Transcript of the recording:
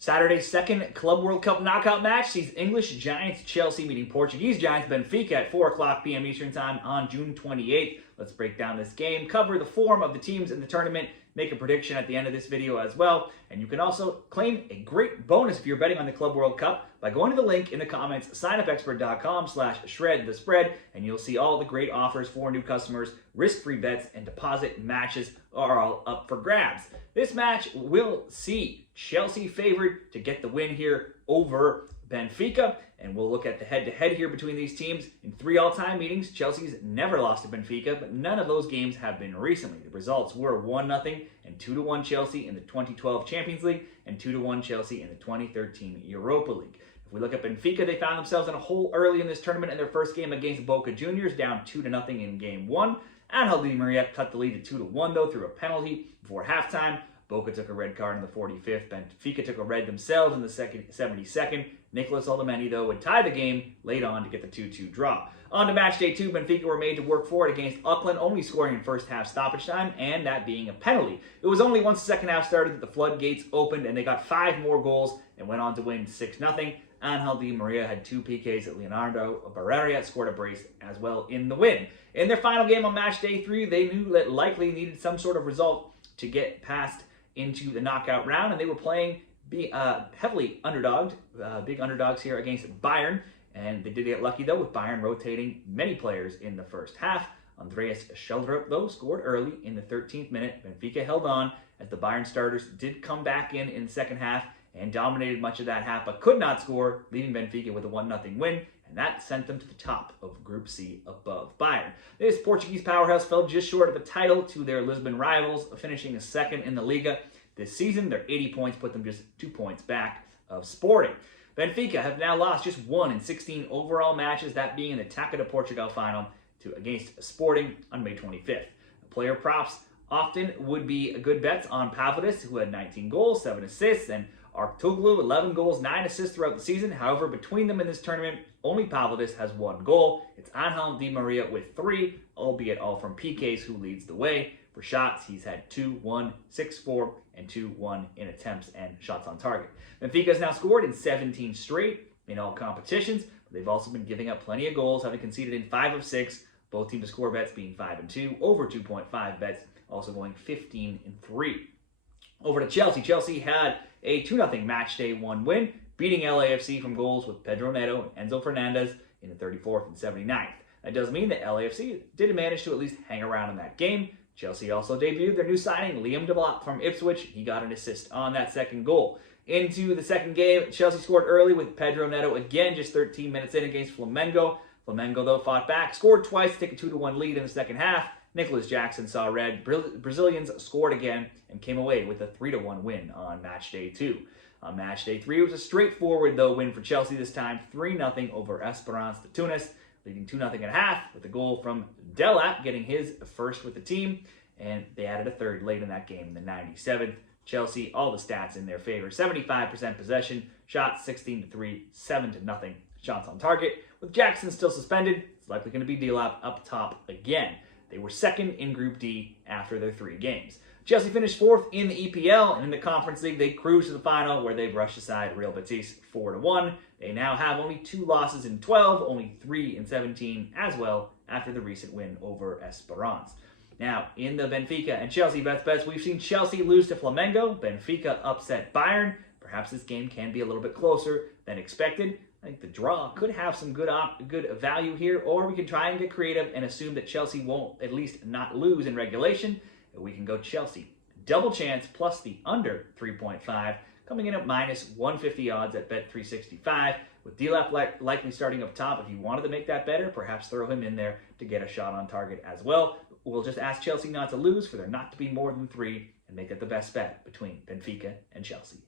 Saturday's second Club World Cup knockout match sees English Giants Chelsea meeting Portuguese Giants Benfica at 4 p.m. Eastern Time on June 28th. Let's break down this game, cover the form of the teams in the tournament, make a prediction at the end of this video as well. And you can also claim a great bonus if you're betting on the Club World Cup by going to the link in the comments, signupexpert.com/shred-the-spread, and you'll see all the great offers for new customers. Risk-free bets and deposit matches are all up for grabs. This match will see Chelsea favored to get the win here over Benfica, and we'll look at the head-to-head here between these teams. In 3 all-time meetings, Chelsea's never lost to Benfica, but none of those games have been recently. The results were 1-0 and 2-1 Chelsea in the 2012 Champions League and 2-1 Chelsea in the 2013 Europa League. If we look at Benfica, they found themselves in a hole early in this tournament in their first game against Boca Juniors, down 2-0 in Game 1. Angel Di Maria cut the lead to 2-1, though, through a penalty before halftime. Boca took a red card in the 45th. Benfica took a red themselves in the 72nd. Nicolas Otamendi, though, would tie the game late on to get the 2-2 draw. On to match day 2, Benfica were made to work for it against Auckland, only scoring in first half stoppage time, and that being a penalty. It was only once the second half started that the floodgates opened, and they got 5 more goals and went on to win 6-0. Angel Di Maria had 2 PKs at Leonardo Barreira, scored a brace as well in the win. In their final game on match day 3, they knew that likely needed some sort of result to get past into the knockout round, and they were playing heavily underdogged, big underdogs here against Bayern, and they did get lucky though with Bayern rotating many players in the first half. Andreas Scheldrup though scored early in the 13th minute. Benfica held on as the Bayern starters did come back in the second half and dominated much of that half, but could not score, leaving Benfica with a 1-0 win, and that sent them to the top of Group C above Bayern. This Portuguese powerhouse fell just short of the title to their Lisbon rivals, finishing a second in the Liga this season. Their 80 points put them just 2 points back of Sporting. Benfica have now lost just 1 in 16 overall matches, that being in the Taça de Portugal final against Sporting on May 25th. Player props often would be good bets on Pavlidis, who had 19 goals, 7 assists, and Artuglu, 11 goals, 9 assists throughout the season. However, between them in this tournament, only Pavlidis has 1 goal. It's Angel Di Maria with 3, albeit all from PKs, who leads the way. For shots, he's had 2, 1, 6, 4, and 2, 1 in attempts and shots on target. Benfica has now scored in 17 straight in all competitions, but they've also been giving up plenty of goals, having conceded in 5 of 6. Both team to score bets being 5 and 2, over 2.5 bets, also going 15 and 3. Over to Chelsea. Chelsea had a 2-0 match day 1 win, beating LAFC from goals with Pedro Neto and Enzo Fernandez in the 34th and 79th. That does mean that LAFC did manage to at least hang around in that game. Chelsea also debuted their new signing, Liam de Blok from Ipswich. He got an assist on that second goal. Into the second game, Chelsea scored early with Pedro Neto again, just 13 minutes in against Flamengo. Flamengo, though, fought back, scored twice to take a 2-1 lead in the second half. Nicolas Jackson saw red. Brazilians scored again and came away with a 3-1 win on match day 2. On match day 3, it was a straightforward, though, win for Chelsea this time, 3-0 over Esperance de Tunis, leading 2-0 at half with a goal from Delap getting his first with the team, and they added a third late in that game in the 97th. Chelsea, all the stats in their favor: 75% possession, shots 16-3, 7-0 shots on target. With Jackson still suspended, it's likely going to be Delap up top again. They were second in Group D after their 3 games. Chelsea finished 4th in the EPL, and in the Conference League, they cruised to the final where they brushed aside Real Betis 4-1. They now have only 2 losses in 12, only 3 in 17 as well after the recent win over Esperance. Now, in the Benfica and Chelsea bets, we've seen Chelsea lose to Flamengo, Benfica upset Bayern. Perhaps this game can be a little bit closer than expected. I think the draw could have some good value here, or we can try and get creative and assume that Chelsea won't at least not lose in regulation. We can go Chelsea double chance plus the under 3.5, coming in at minus 150 odds at Bet365, with Delap likely starting up top. If you wanted to make that better, perhaps throw him in there to get a shot on target as well. We'll just ask Chelsea not to lose, for there not to be more than 3, and make it the best bet between Benfica and Chelsea.